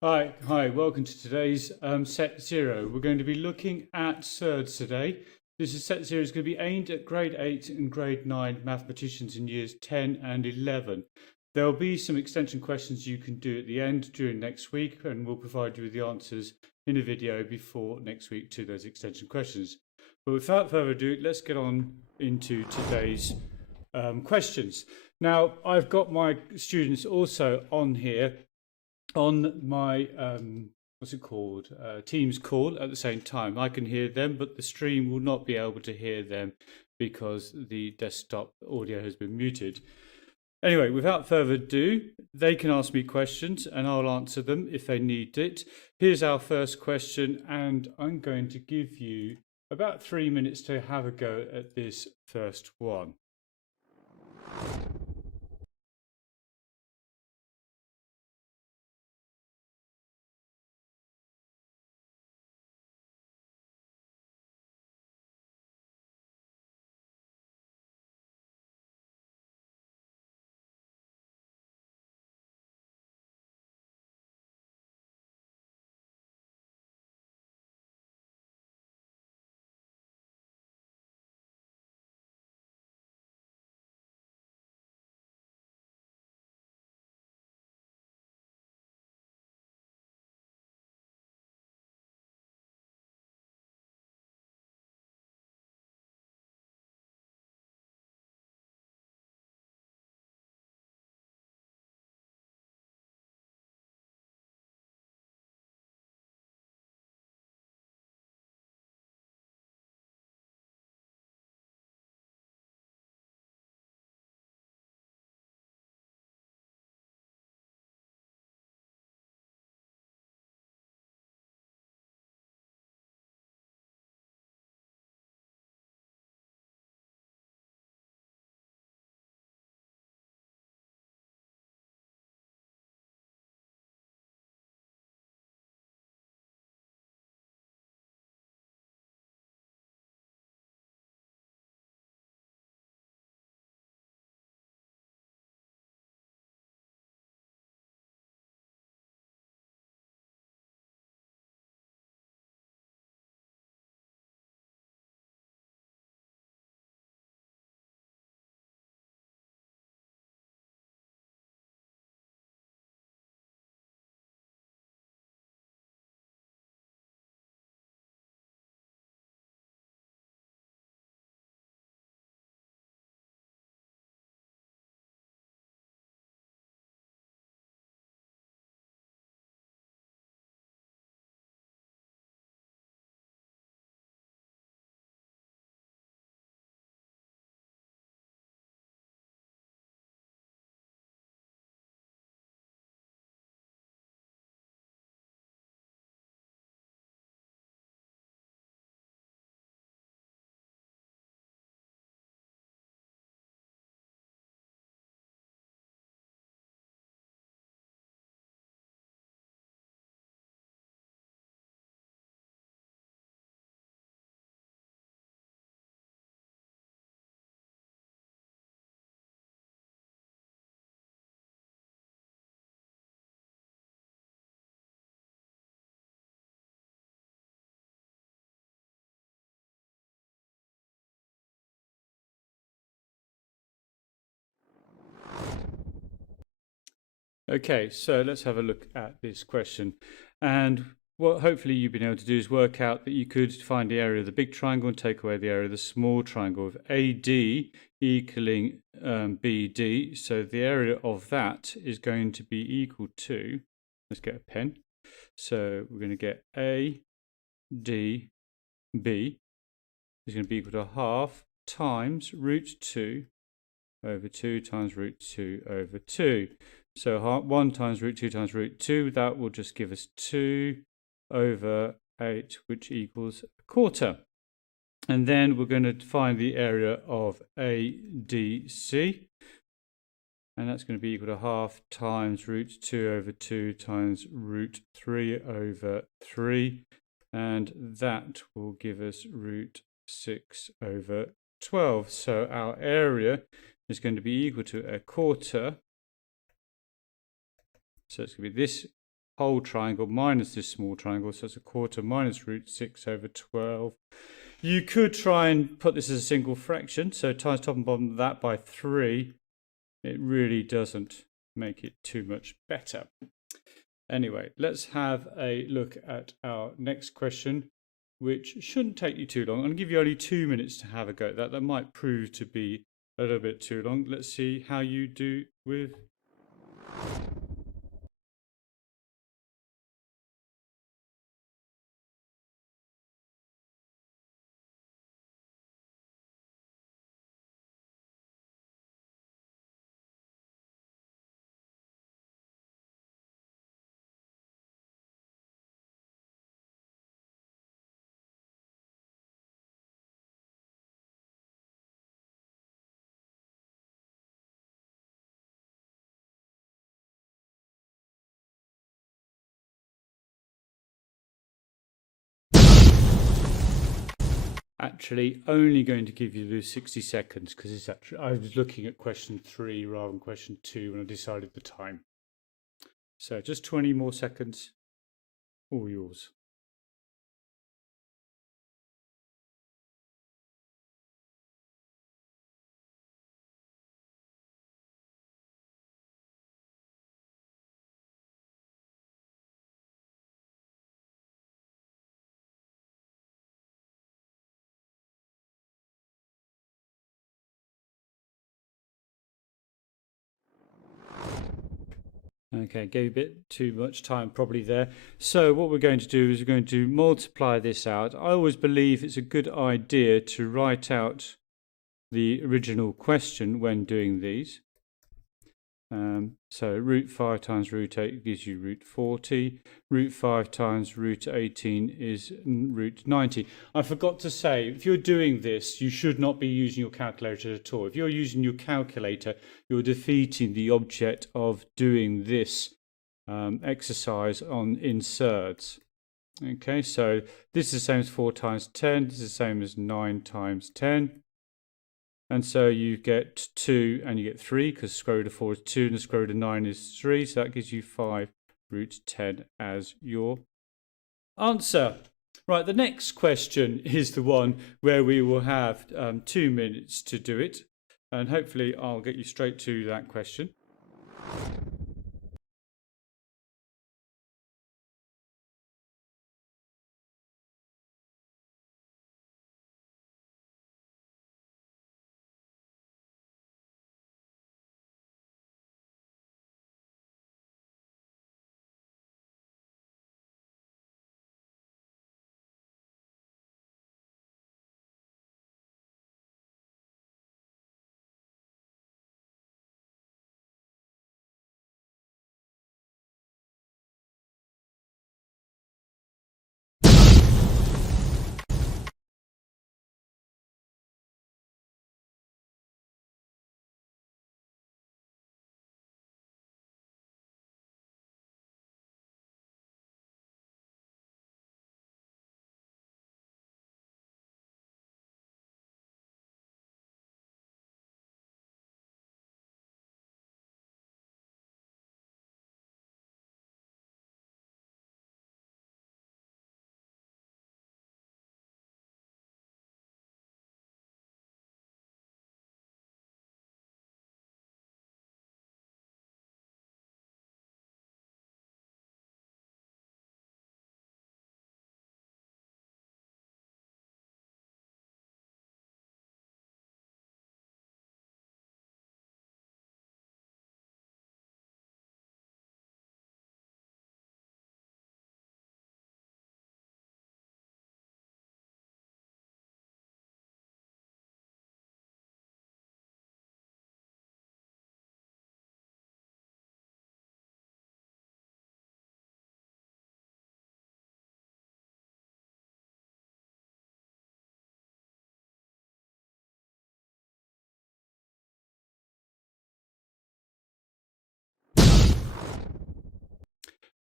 Hi, welcome to today's set zero. We're going to be looking at Surds today. This is set zero is going to be aimed at grade 8 and grade 9 mathematicians in years 10 and 11. There'll be some extension questions you can do at the end during next week, and we'll provide you with the answers in a video before next week to those extension questions. But without further ado, let's get on into today's questions. Now, I've got my students also on here on my Teams call at the same time. I can hear them, but the stream will not be able to hear them because the desktop audio has been muted. Anyway, without further ado, they can ask me questions and I'll answer them if they need it. Here's our first question, and I'm going to give you about 3 minutes to have a go at this first one. Okay, so let's have a look at this question. And what hopefully you've been able to do is work out that you could find the area of the big triangle and take away the area of the small triangle of AD equaling BD. So the area of that is going to be equal to, let's get a pen. So we're going to get ADB is going to be equal to half times root 2 over 2 times root 2 over 2. So 1 times root 2 times root 2, that will just give us 2 over 8, which equals a quarter. And then we're going to find the area of ADC. And that's going to be equal to half times root 2 over 2 times root 3 over 3. And that will give us root 6 over 12. So our area is going to be equal to a quarter. So it's going to be this whole triangle minus this small triangle, so it's a quarter minus root 6 over 12. You could try and put this as a single fraction, so times top and bottom of that by 3. It really doesn't make it too much better. Anyway, let's have a look at our next question, which shouldn't take you too long. I'm going to give you only 2 minutes to have a go at that. That might prove to be a little bit too long. Let's see how you do with... Actually only going to give you those 60 seconds because it's actually, I was looking at question 3 rather than question 2 when I decided the time. So just 20 more seconds, all yours. Okay, gave a bit too much time probably there. So what we're going to do is we're going to multiply this out. I always believe it's a good idea to write out the original question when doing these. So root 5 times root 8 gives you root 40. Root 5 times root 18 is root 90. I forgot to say, if you're doing this, you should not be using your calculator at all. If you're using your calculator, you're defeating the object of doing this exercise in Surds. Okay, so this is the same as 4 times 10. This is the same as 9 times 10. And so you get 2 and you get 3 because square root of 4 is 2 and the square root of 9 is 3. So that gives you 5 root 10 as your answer. Right, the next question is the one where we will have 2 minutes to do it. And hopefully I'll get you straight to that question.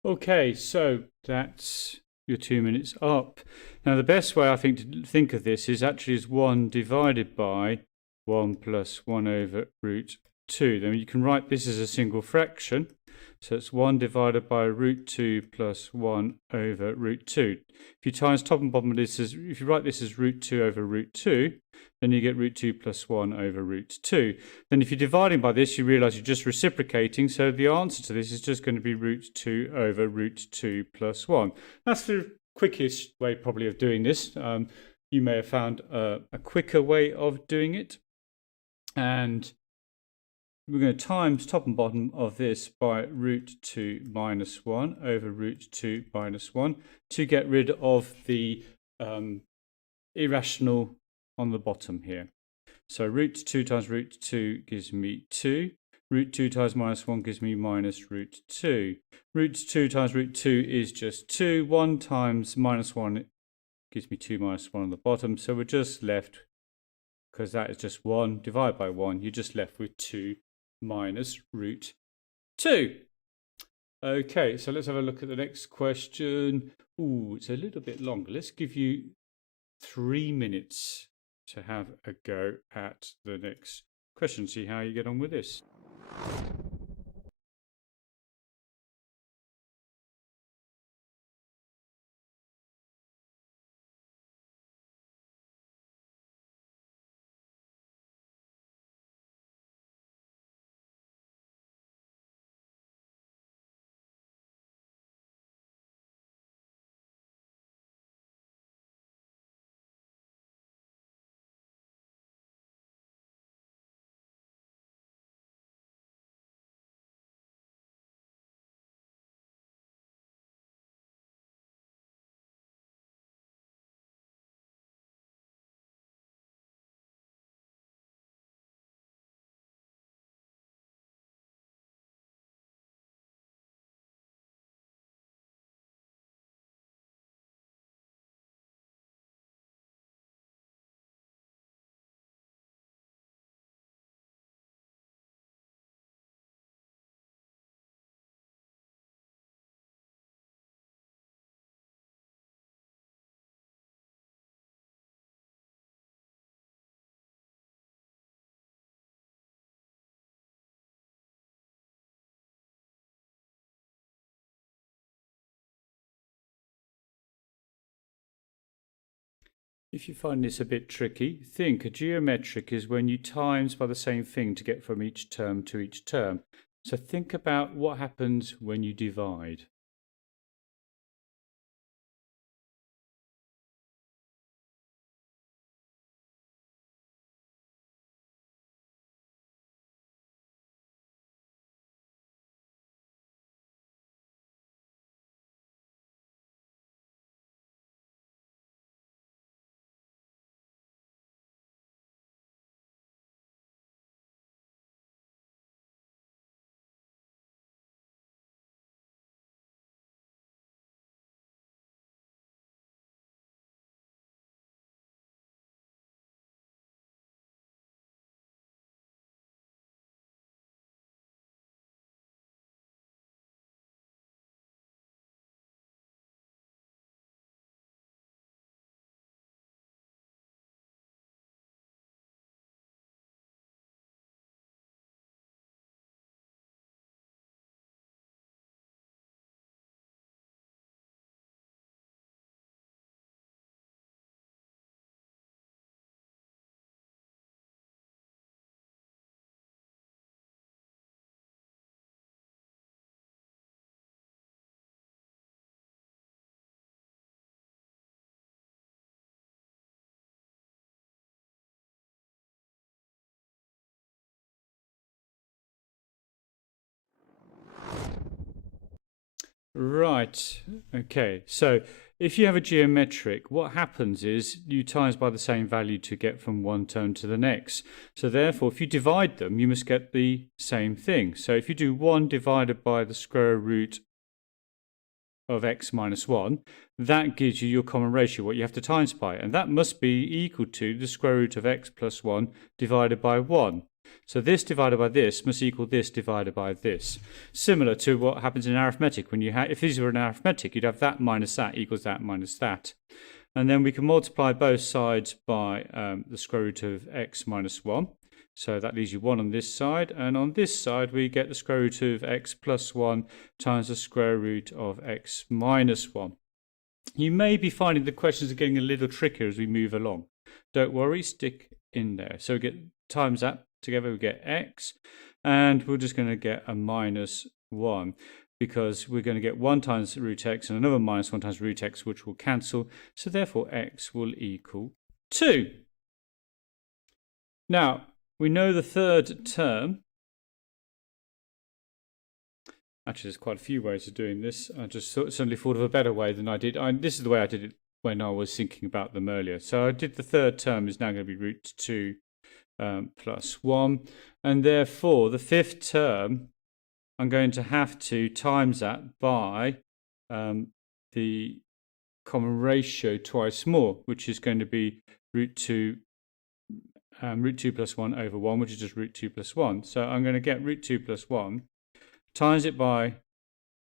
Okay, so that's your 2 minutes up. Now the best way I think to think of this is actually as 1 divided by 1 plus 1 over root 2. Then you can write this as a single fraction. So it's 1 divided by root 2 plus 1 over root 2. If you times top and bottom of this, if you write this as root 2 over root 2, then you get root 2 plus 1 over root 2. Then if you're dividing by this, you realise you're just reciprocating, so the answer to this is just going to be root 2 over root 2 plus 1. That's the quickest way probably of doing this. You may have found a quicker way of doing it. And we're going to times top and bottom of this by root 2 minus 1 over root 2 minus 1 to get rid of the irrational on the bottom here. So root 2 times root 2 gives me 2. Root 2 times minus 1 gives me minus root 2. Root 2 times root 2 is just 2. 1 times minus 1 gives me 2 minus 1 on the bottom. So we're just left, because that is just 1 divided by 1, you're just left with 2 minus root 2. Okay, so let's have a look at the next question. Ooh, it's a little bit longer. Let's give you 3 minutes to have a go at the next question. See how you get on with this. If you find this a bit tricky, think a geometric is when you times by the same thing to get from each term to each term. So think about what happens when you divide. Right, okay, so if you have a geometric, what happens is you times by the same value to get from one term to the next. So therefore, if you divide them, you must get the same thing. So if you do 1 divided by the square root of x minus 1, that gives you your common ratio, what you have to times by, and that must be equal to the square root of x plus 1 divided by 1. So this divided by this must equal this divided by this. Similar to what happens in arithmetic. When you if these were an arithmetic, you'd have that minus that equals that minus that. And then we can multiply both sides by the square root of x minus 1. So that leaves you 1 on this side, and on this side we get the square root of x plus 1 times the square root of x minus 1. You may be finding the questions are getting a little trickier as we move along. Don't worry, stick in there. So we get times that together, we get x, and we're just going to get a minus 1 because we're going to get 1 times root x and another minus 1 times root x, which will cancel. So therefore x will equal 2. Now, we know the third term. Actually, there's quite a few ways of doing this. I just suddenly thought of a better way than I did. This is the way I did it when I was thinking about them earlier. So I did the third term is now going to be root 2 plus 1. And therefore, the fifth term, I'm going to have to times that by the common ratio twice more, which is going to be root 2 plus 1 over 1, which is just root 2 plus 1. So I'm going to get root 2 plus 1, times it by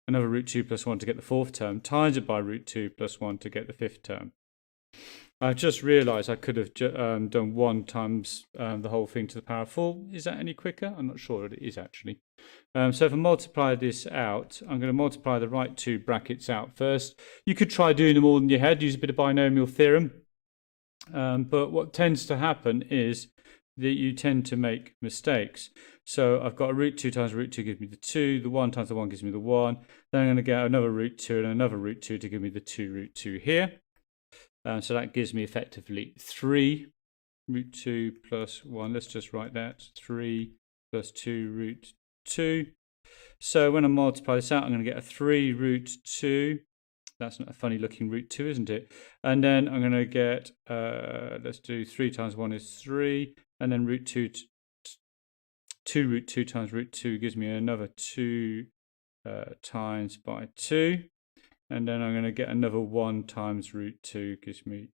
another root 2 plus 1 to get the fourth term, times it by root 2 plus 1 to get the fifth term. I've just realised I could have done 1 times the whole thing to the power of 4. Is that any quicker? I'm not sure it is actually. So if I multiply this out, I'm going to multiply the right two brackets out first. You could try doing them all in your head, use a bit of binomial theorem. But what tends to happen is that you tend to make mistakes. So I've got a root 2 times root 2 gives me the 2, the 1 times the 1 gives me the 1. Then I'm going to get another root 2 and another root 2 to give me the 2 root 2 here. So that gives me effectively 3 root 2 plus 1. Let's just write that. 3 plus 2 root 2. So when I multiply this out, I'm going to get a 3 root 2. That's not a funny looking root 2, isn't it? And then I'm going to get, let's do 3 times 1 is 3. And then root 2, 2 root 2 times root 2 gives me another 2 times by 2. And then I'm going to get another 1 times root 2 gives me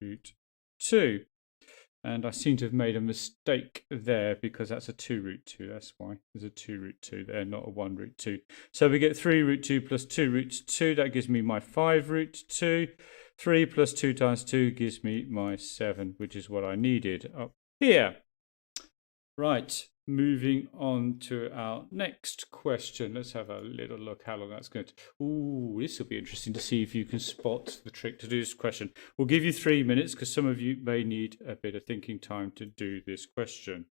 root 2. And I seem to have made a mistake there because that's a 2 root 2. That's why there's a 2 root 2 there, not a 1 root 2. So we get 3 root 2 plus 2 root 2. That gives me my 5 root 2. 3 plus 2 times 2 gives me my 7, which is what I needed up here. Right, moving on to our next question. Let's have a little look how long that's going to... Ooh, this will be interesting to see if you can spot the trick to do this question. We'll give you 3 minutes because some of you may need a bit of thinking time to do this question.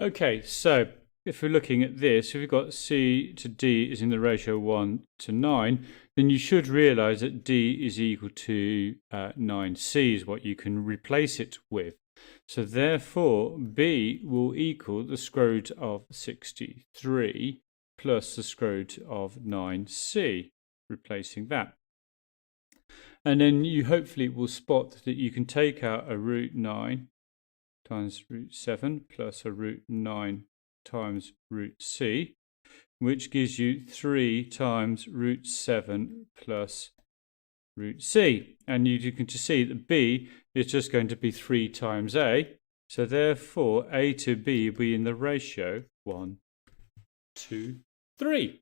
Okay, so if we're looking at this, if we've got C to D is in the ratio 1 to 9, then you should realise that D is equal to 9C is what you can replace it with. So therefore, B will equal the square root of 63 plus the square root of 9C, replacing that. And then you hopefully will spot that you can take out a root 9 times root 7 plus a root 9 times root C, which gives you 3 times root 7 plus root C. And you can just see that B is just going to be 3 times A. So therefore, A to B will be in the ratio 1, 2, 3.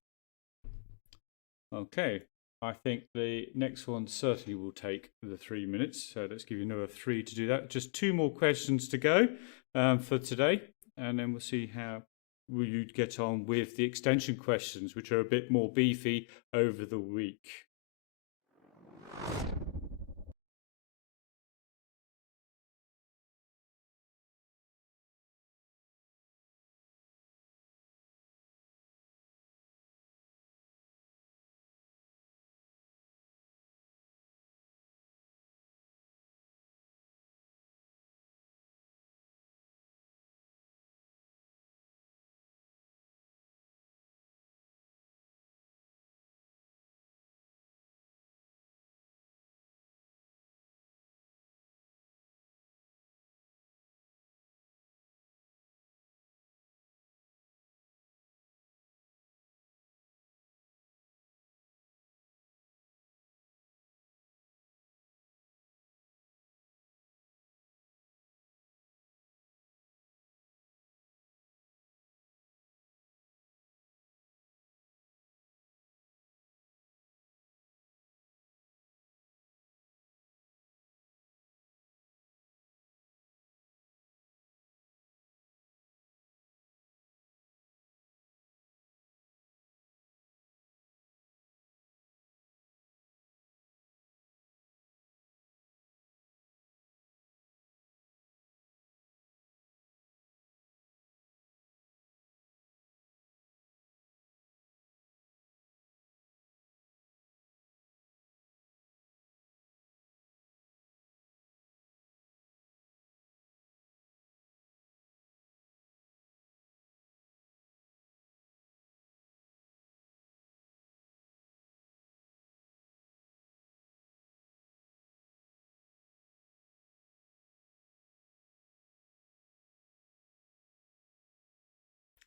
Okay, I think the next one certainly will take the 3 minutes. So let's give you another 3 to do that. Just 2 more questions to go for today. And then we'll see how will you get on with the extension questions, which are a bit more beefy over the week.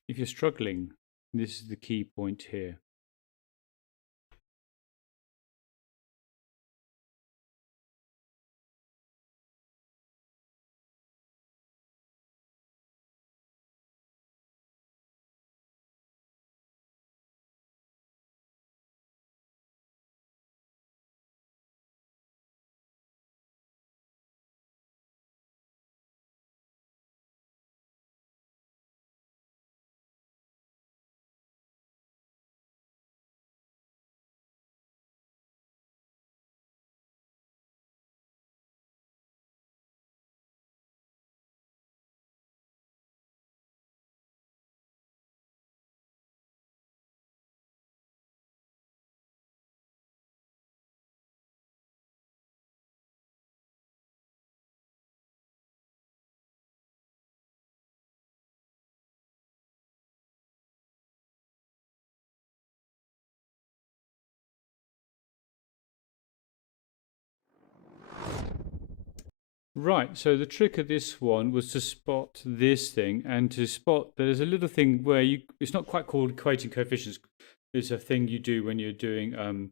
If you're struggling, this is the key point here. Right, so the trick of this one was to spot this thing and to spot there's a little thing where it's not quite called equating coefficients. It's a thing you do when you're doing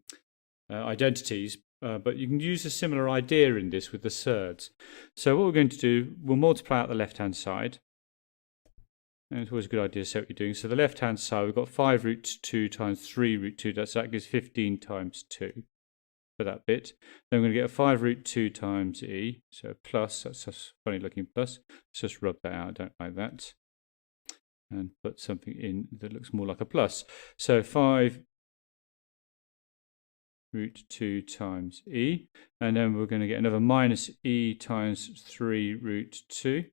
identities, but you can use a similar idea in this with the surds. So what we're going to do, we'll multiply out the left-hand side. And it's always a good idea to say what you're doing. So the left-hand side, we've got 5 root 2 times 3 root 2. That gives 15 times 2. For that bit. Then we're going to get a 5 root 2 times e, so plus, that's a funny looking plus. Let's just rub that out, I don't like that. And put something in that looks more like a plus. So 5 root 2 times e, and then we're going to get another minus e times 3 root 2.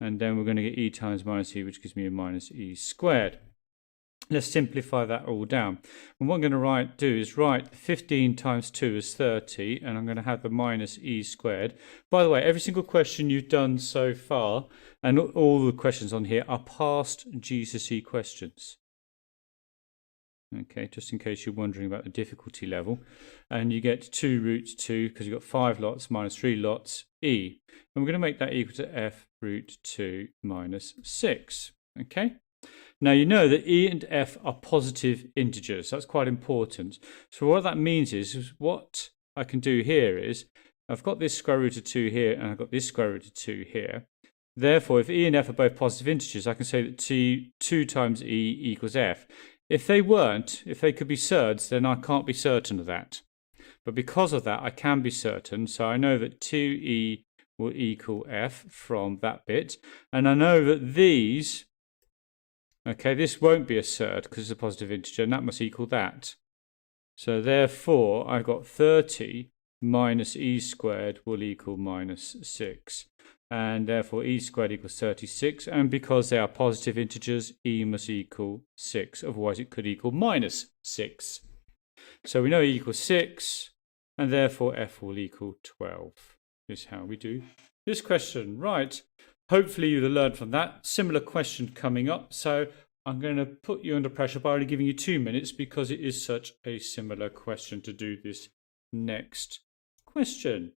And then we're going to get e times minus e, which gives me a minus e squared. Let's simplify that all down. And what I'm going to do is write 15 times 2 is 30, and I'm going to have the minus e squared. By the way, every single question you've done so far, and all the questions on here, are past GCSE questions. Okay, just in case you're wondering about the difficulty level. And you get 2 root 2, because you've got 5 lots minus 3 lots e. And we're going to make that equal to f root 2 minus 6. Okay? Now you know that e and f are positive integers. That's quite important. So what that means is what I can do here is I've got this square root of 2 here and I've got this square root of 2 here. Therefore, if e and f are both positive integers, I can say that 2 times e equals f. If they weren't, if they could be surds, then I can't be certain of that. But because of that, I can be certain. So I know that 2e will equal f from that bit. And I know that these, okay, this won't be a surd because it's a positive integer, and that must equal that. So therefore, I've got 30 minus e squared will equal minus 6. And therefore, e squared equals 36. And because they are positive integers, e must equal 6. Otherwise, it could equal minus 6. So we know e equals 6, and therefore f will equal 12. This is how we do this question. Right. Hopefully you'll have learned from that. Similar question coming up. So I'm going to put you under pressure by only giving you 2 minutes because it is such a similar question to do this next question.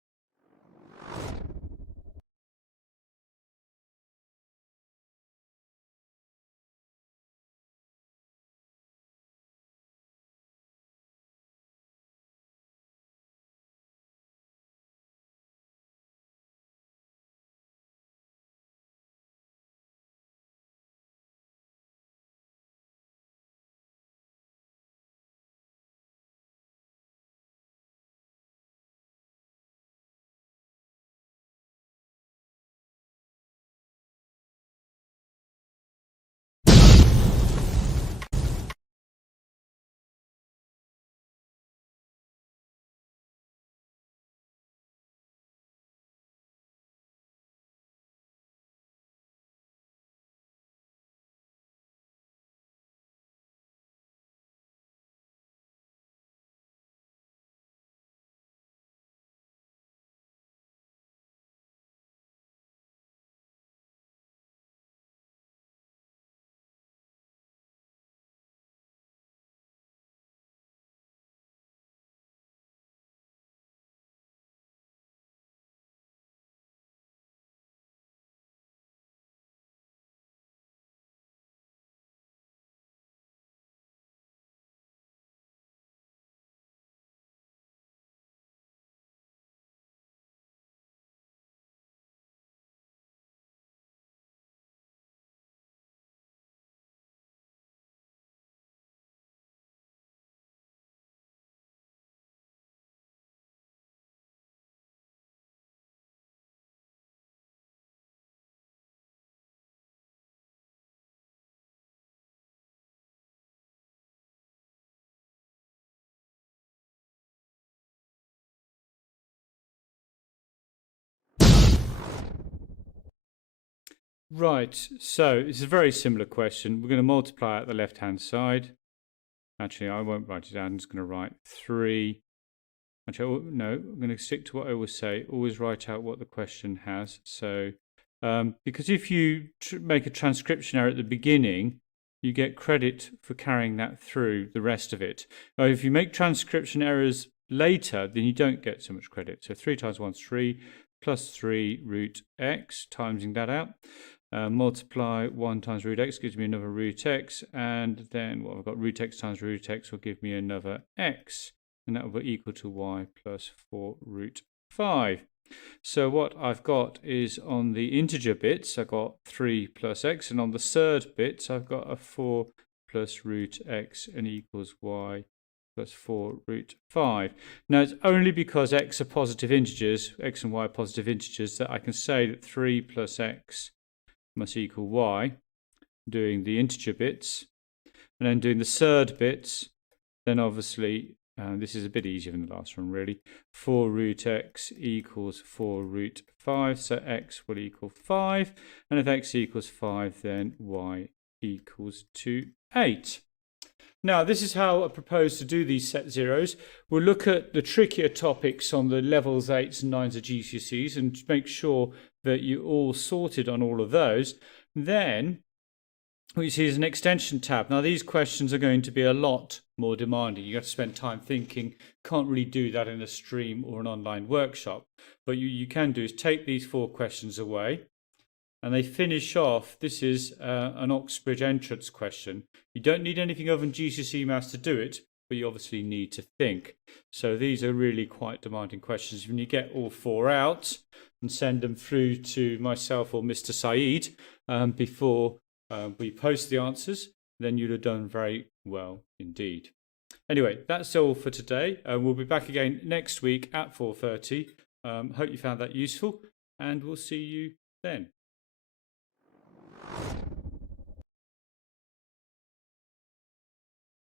Right, so it's a very similar question. We're going to multiply out the left-hand side. Actually, I won't write it down. I'm just going to write 3. Actually, no, I'm going to stick to what I always say. Always write out what the question has. So, because if you make a transcription error at the beginning, you get credit for carrying that through the rest of it. If you make transcription errors later, then you don't get so much credit. So 3 times 1 is 3, plus 3 root x, timesing that out. Multiply 1 times root x gives me another root x, and then what I've got, root x times root x will give me another x, and that will be equal to y plus 4 root 5. So what I've got is on the integer bits, I've got 3 plus x, and on the surd bits, I've got a 4 plus root x and equals y plus 4 root 5. Now, it's only because x are positive integers, x and y are positive integers, that I can say that 3 plus x must equal y, doing the integer bits, and then doing the surd bits, then obviously This is a bit easier than the last one, really. 4 root x equals 4 root 5, so x will equal 5. And if x equals 5, then y equals to 8. Now, this is how I propose to do these set zeros. We'll look at the trickier topics on the levels 8s and 9s of GCSEs and make sure that you're all sorted on all of those. Then what you see is an extension tab. Now, these questions are going to be a lot more demanding. You have to spend time thinking. Can't really do that in a stream or an online workshop. But you can do is take these 4 questions away, and they finish off. This is an Oxbridge entrance question. You don't need anything other than GCSE maths to do it, but you obviously need to think. So these are really quite demanding questions. When you get all 4 out and send them through to myself or Mr. Saeed before we post the answers, then you'd have done very well indeed. Anyway, that's all for today. We'll be back again next week at 4:30. Hope you found that useful, and we'll see you then.